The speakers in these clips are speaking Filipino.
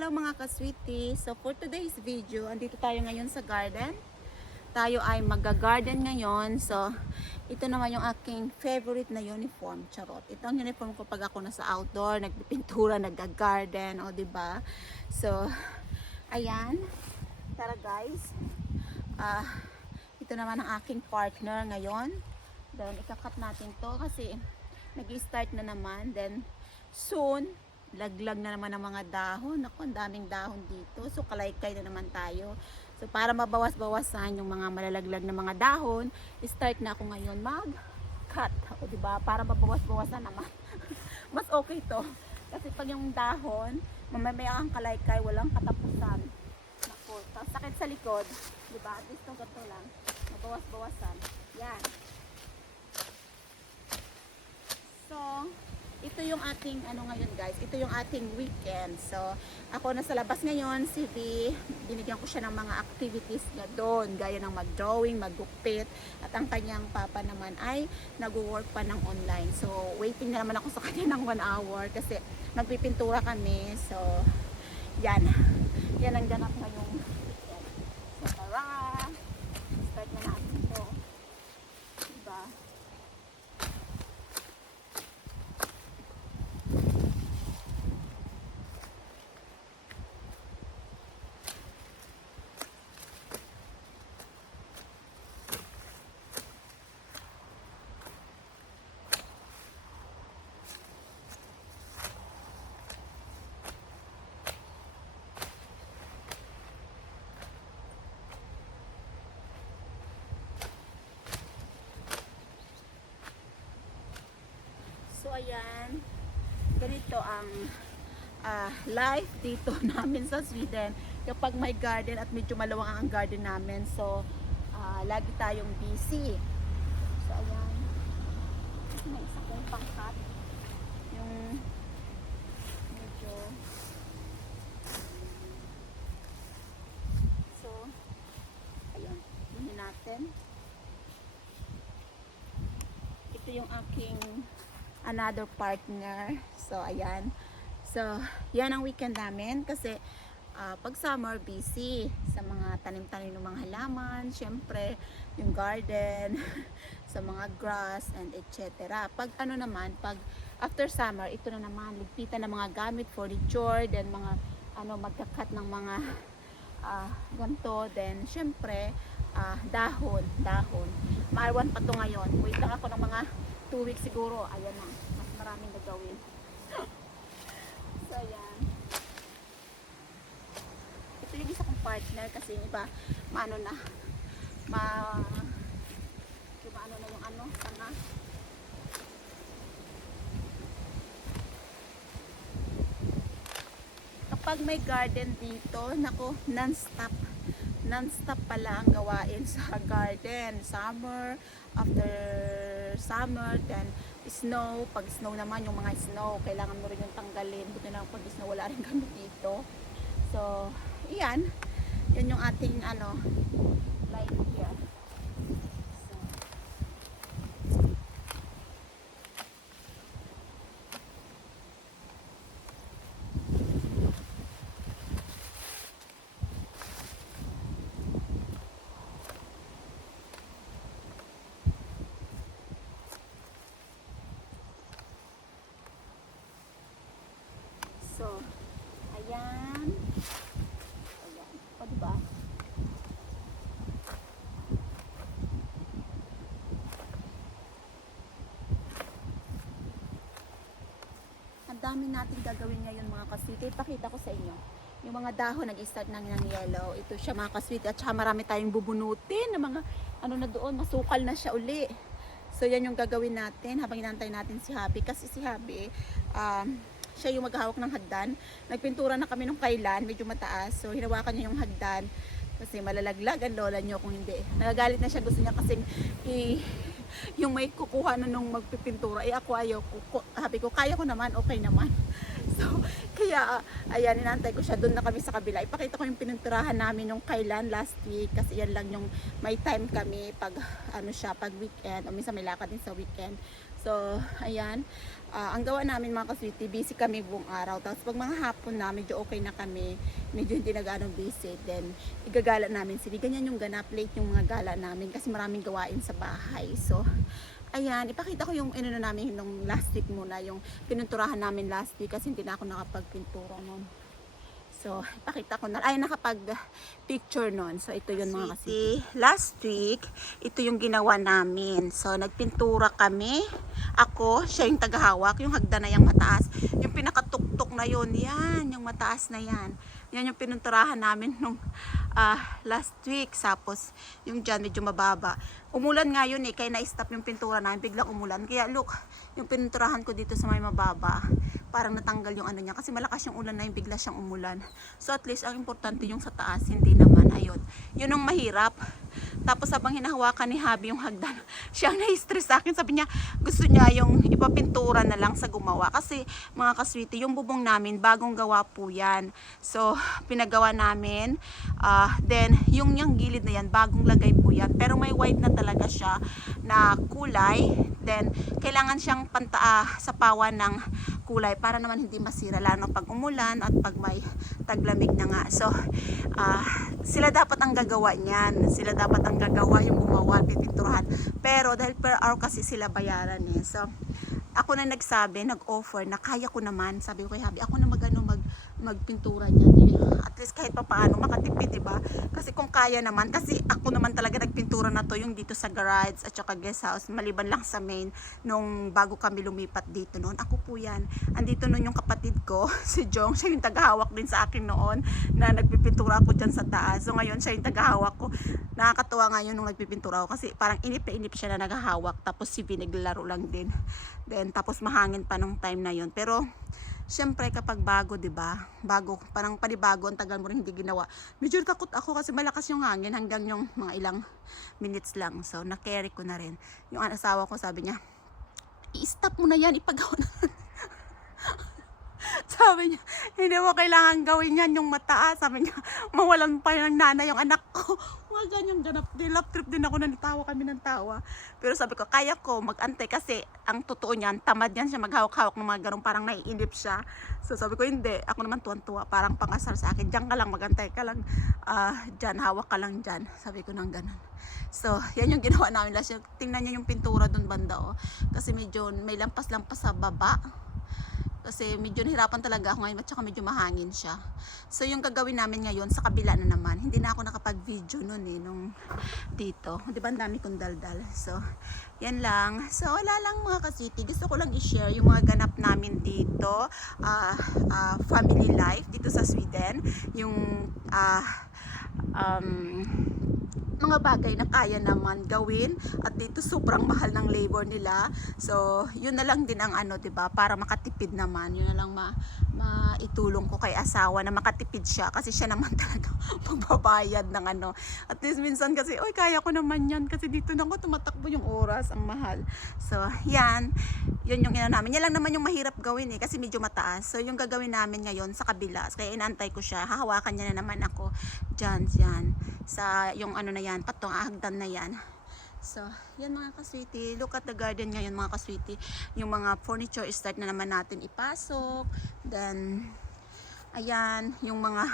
Hello mga ka-sweetie. So for today's video, andito tayo ngayon sa garden. Tayo ay magga-garden ngayon. So ito naman yung aking favorite na uniform. Charot. Ito ang uniform ko pag ako nasa outdoor, nagpipintura, nagga-garden, o di ba? So ayan. Tara guys. Ito naman ang aking partner ngayon. Then ikakat natin to kasi nag-start na naman. Then soon laglag na naman ng mga dahon. Ako, ang daming dahon dito. So, kalaykay na naman tayo. So, para mabawas-bawasan yung mga malalaglag na mga dahon, start na ako ngayon mag-cut. O, diba? Para mabawas-bawasan naman. Mas okay to. Kasi pag yung dahon, mamamaya ang kalaykay, walang katapusan. Ako, tapos sakit sa likod. Diba? At least ito, ganito lang. Mabawas-bawasan. Yan. So, ito yung ating ngayon guys, ito yung ating weekend. So ako nasa labas ngayon, si V, binigyan ko siya ng mga activities niya doon, gaya ng mag-drawing, mag-gupit, at ang kanyang papa naman ay nag-work pa ng online. So waiting na naman ako sa kanya ng 1 hour kasi magpipintura kami. So yan ang ganap ngayong weekend. So tara, start na natin ito, diba? So ayan, ganito ang life dito namin sa Sweden kapag may garden at medyo maluwang ang garden namin. So lagi tayong busy. So ayan, may isa kong pangkat yung medyo, so ayun, yun natin. Ito yung aking another partner. So ayan, so yan ang weekend namin kasi pag summer busy sa mga tanim-tanim ng mga halaman, syempre yung garden sa mga grass and etc. Pag naman, pag after summer, ito na naman ligpitan ng mga gamit, furniture, then mga magkakat ng mga ganito, then syempre dahon. Maarwan pa to ngayon. Wait lang ako ng mga 2 weeks siguro. Ayan na, mas maraming nagawin. So ayan, ito yung isa kong partner kasi yung iba maano na yung tanga. Kapag may garden dito, nako, non-stop pala ang gawain sa garden. Summer, after summer, then snow. Pag snow naman, yung mga snow, kailangan mo rin yung tanggalin. Buti na pag snow, wala rin kami dito. So, yan. Yan yung ating life here. So, ayan. Ayan. O, diba? Ang dami natin gagawin ngayon mga kaswiti. Ipakita ko sa inyo. Yung mga dahon nag-start ng yellow. Ito siya mga kaswiti. At saka marami tayong bubunutin ng mga na doon. Masukal na siya uli. So, yan yung gagawin natin habang inantay natin si Habi. Kasi si Habi, siya yung maghahawak ng hagdan. Nagpintura na kami nung kailan, medyo mataas. So, hinawakan niya yung hagdan. Kasi malalaglag ang lola niyo kung hindi. Nagagalit na siya, gusto niya kasing yung may kukuha na nung magpipintura. Ako ayaw, sabi ko, kaya ko naman, okay naman. So, kaya, ayan, inantay ko siya. Doon na kami sa kabila. Ipakita ko yung pininturahan namin nung kailan, last week. Kasi yan lang yung may time kami pag, pag weekend. O minsan may lakad din sa weekend. So, ayan. Ang gawa namin mga kaswiti, busy kami buong araw. Tapos pag mga hapon na, medyo okay na kami, medyo hindi na gano'ng busy, then igagala namin sila. Ganyan yung ganap, late yung mga gala namin kasi maraming gawain sa bahay. So, ayan, ipakita ko yung inano namin nung last week muna, yung pinunturahan namin last week kasi hindi na ako nakapagpintura noon. So, ipakita ko na, ay nakapag picture noon. So, ito yun mga kaswiti. Last week, ito yung ginawa namin. So, nagpintura kami. Ako, siya yung tagahawak, yung hagdan na yung mataas. Yung pinakatuktok na yun, yan, yung mataas na yan. Yan yung pinunturahan namin nung last week. Tapos, yung dyan medyo mababa. Umulan nga yun eh, kaya na-stop yung pintura namin, biglang umulan. Kaya look, yung pinunturahan ko dito sa may mababa, parang natanggal yung ano niya. Kasi malakas yung ulan na yung bigla siyang umulan. So at least, ang importante yung sa taas, hindi naman. Ayun. Yun ang mahirap. Tapos habang hinahawakan ni Habi yung hagdan, siya ang na-stress sa akin. Sabi niya, gusto niya yung ipapintura na lang sa gumawa. Kasi mga kaswiti, yung bubong namin, bagong gawa po yan. So, pinagawa namin. Then, yung gilid na yan, bagong lagay po yan. Pero may white na talaga siya na kulay. Then, kailangan siyang sapawan ng kulay para naman hindi masira lalo pag umulan at pag may taglamig na nga. So, sila dapat ang gagawa niyan. Sila dapat ang gagawa yung gumawa, pipinturahan. Pero dahil per hour kasi sila bayaran eh. So, ako na nagsabi, nag-offer na kaya ko naman. Sabi ko kay Habi, ako na magpintura niya. At least kahit pa paano makatipid, diba? Kasi kung kaya naman, kasi ako naman talaga nagpintura na to yung dito sa garage at saka guest house, maliban lang sa main nung bago kami lumipat dito noon. Ako po yan. Andito noon yung kapatid ko, si Jong, siya yung tagahawak din sa akin noon na nagpipintura ako dyan sa taas. So ngayon siya yung tagahawak ko. Nakakatuwa ngayon nung nagpipintura ako kasi parang inip na inip siya na naghahawak, tapos si V naglalaro lang din. Then tapos mahangin pa nung time na yon. Pero syempre kapag bago, 'di ba? Bago, parang panibago, ang tagal mo rin hindi ginawa. Medyo takot ako kasi malakas yung hangin hanggang yung mga ilang minutes lang. So na-carry ko na rin. Yung asawa ko sabi niya, "I-stop mo na 'yan, ipagawa na." Sabi niya, "Hindi mo kailangan gawin yan yung mataas." Sabi niya, "Mawalan pa ng nanay yung anak ko." Mga ganyang ganap din. Love trip din ako, natawa kami ng tawa. Pero sabi ko, kaya ko mag-antay kasi ang totoo niyan, tamad yan siya maghawak-hawak ng mga ganun, parang naiinip siya. So sabi ko, hindi. Ako naman tuwan-tuwa, parang pangasar sa akin. Diyan ka lang, mag-antay ka lang. Diyan, hawak ka lang diyan. Sabi ko nang ganun. So, yan yung ginawa namin last year. Tingnan niyo yung pintura dun banda, oh. Kasi medyo may lampas-lampas sa baba. Kasi medyo nahirapan talaga ako ngayon at saka medyo mahangin siya. So yung gagawin namin ngayon sa kabila na naman. Hindi na ako nakapag-video noon eh, nung dito. Di ba ang dami kong daldal. So yan lang. So wala lang mga kaswiti. Gusto ko lang i-share yung mga ganap namin dito. Family life dito sa Sweden. Yung mga bagay na kaya naman gawin at dito sobrang mahal ng labor nila. So, yun na lang din ang ano, 'di ba? Para makatipid naman. Yun na lang maitulong ko kay asawa na makatipid siya kasi siya naman talaga magbabayad ng ano. At least minsan kasi, oy, kaya ko naman 'yan kasi dito na ako tumatakbo yung oras, ang mahal. So, yan. Yun yung ina namin. Yan lang naman yung mahirap gawin eh kasi medyo mataas. So, yung gagawin namin ngayon sa kabila, kaya inaantay ko siya. Hahawakan niya na naman ako diyan sa yung ano na yan, patong hagdan na yan. So, yan mga kaswiti. Look at the garden ngayon mga kaswiti. Yung mga furniture start na naman natin ipasok. Then, ayan, yung mga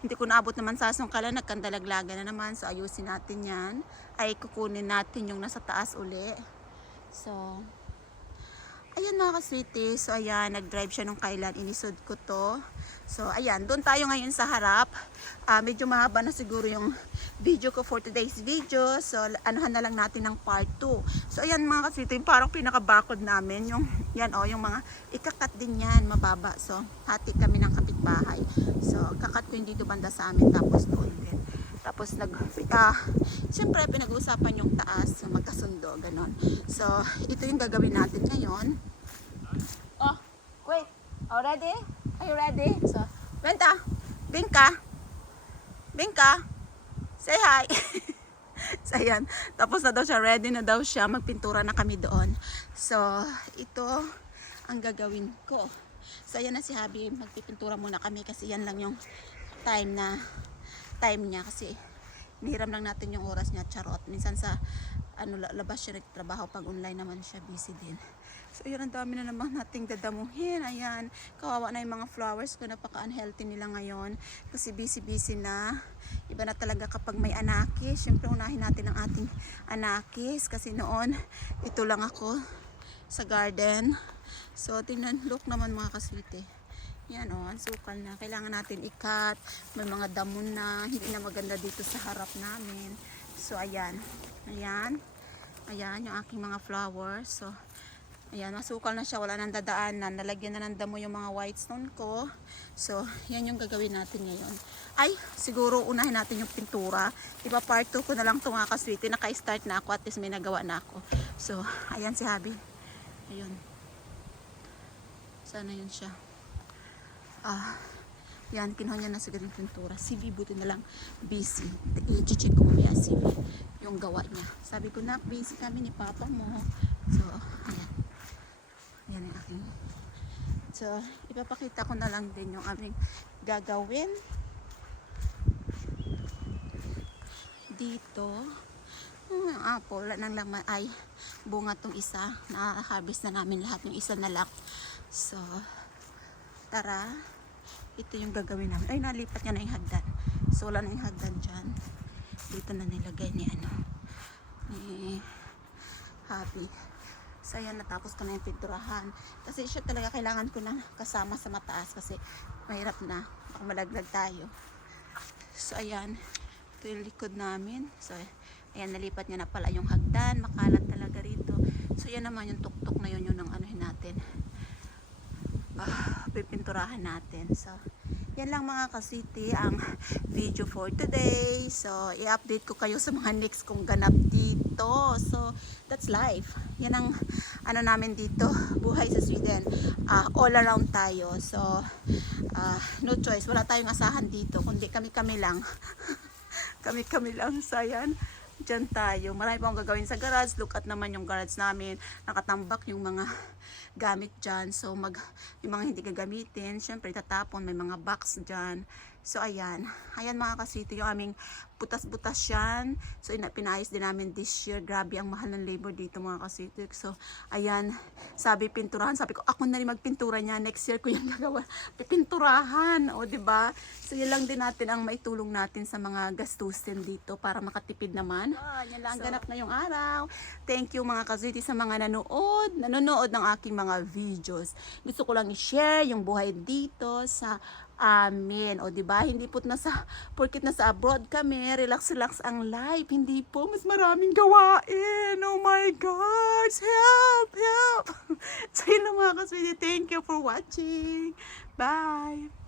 hindi ko naabot naman sa sungkalan, nagkandalaglaga na naman. So, ayusin natin yan. Ay, kukunin natin yung nasa taas uli. So, ayan mga kaswiti. So, ayan, nag-drive siya nung kailan. Inisod ko to. So, ayan, doon tayo ngayon sa harap. Medyo mahaba na siguro yung video ko for today's video. So, anuhan na lang natin ng part 2. So, ayan mga kaswiti, parang pinaka-barcode namin. Yung, yan o, yung mga, ikakat din yan, mababa. So, hati kami ng kapitbahay. So, kakat ko yung dito banda sa amin, tapos doon din. Tapos siyempre pinag-uusapan yung taas, so magkasundo, ganon. So, ito yung gagawin natin ngayon. Oh, wait. Oh, ready? Are you ready? So, Benta, Bingka. Bingka. Say hi. So, ayan. Tapos na daw siya, ready na daw siya. Magpintura na kami doon. So, ito ang gagawin ko. So, ayan na si Habi. Magpipintura muna kami kasi yan lang yung time niya kasi nihiram lang natin yung oras niya, charot. Minsan sa labas siya nagtrabaho, pag online naman siya busy din. So, ayan, ang dami na naman nating dadamuhin. Ayan, kawawa na yung mga flowers ko. Napaka-unhealthy nila ngayon. Kasi busy-busy na. Iba na talaga kapag may anakis. Siyempre, unahin natin ang ating anakis. Kasi noon, ito lang ako sa garden. So, tingnan, look naman mga kaswite. Yan o, ang sukal na. Kailangan natin i-cut. May mga damo na. Hindi na maganda dito sa harap namin. So, ayan. Ayan. Ayan, yung aking mga flowers. So, ayan, masukal na siya. Wala nang dadaanan. Nalagyan na ng damo yung mga white stone ko. So, yan yung gagawin natin ngayon. Ay, siguro unahin natin yung pintura. Diba, part 2 ko na lang ito mga kaswiti. Naka-start na ako. At least may nagawa na ako. So, ayan si Habi. Ayun. Sana yun siya. Yan, kinuha niya na siguro yung pintura. Si V, buti na lang busy. I-check ko mamaya si V yung gawa niya. Sabi ko na, busy kami ni Papa mo. So, ayan. Yan yung aking. So, ipapakita ko na lang din yung aming gagawin. Dito, yung apple, wala nang laman. Ay, bunga tong isa. Na-harvest na namin lahat yung isa na lang. So, tara. Ito yung gagawin namin. Ay, nalipat niya na yung hagdan. So, wala na yung hagdan dyan. Dito na nilagay ni Happy. So, ayan, natapos ko na yung pinturahan. Kasi siya talaga kailangan ko na kasama sa mataas kasi mahirap na. Baka malaglag tayo. So, ayan. Ito yung likod namin. So, ayan, nalipat niya na pala yung hagdan. Makalat talaga rito. So, yan naman yung tuktok na yun yung anuhin natin. Pipinturahan natin. So, yan lang mga kasiti ang video for today. So, i-update ko kayo sa mga next kong ganap dito. So, that's life. Yan ang ano namin dito, buhay sa Sweden. All around tayo. So, no choice. Wala tayong asahan dito, kundi kami-kami lang. Kami-kami lang. So, yan. Diyan tayo. Marami pa akong gagawin sa garage. Look at naman yung garage namin. Nakatambak yung mga gamit dyan. So, yung mga hindi gagamitin, syempre tatapon. May mga box dyan. So, ayan. Ayan mga kasito, yung aming butas-butas yan. So, pinayos din namin this year. Grabe ang mahal ng labor dito mga kasito. So, ayan. Sabi pinturahan. Sabi ko, ako na rin magpintura niya. Next year ko yung gagawa. Pipinturahan. O, diba? So, yun lang din natin ang maitulong natin sa mga gastusin dito para makatipid naman. Yan lang ang ganap ngayong araw. Thank you mga kasito sa mga nanonood ng aking mga videos. Gusto ko lang i-share yung buhay dito sa amin. O, diba? Hindi po porkit nasa abroad kami, relax ang life. Hindi po, mas maraming gawain. Oh my God! Help! So, yun lang mga kaswede. Thank you for watching. Bye!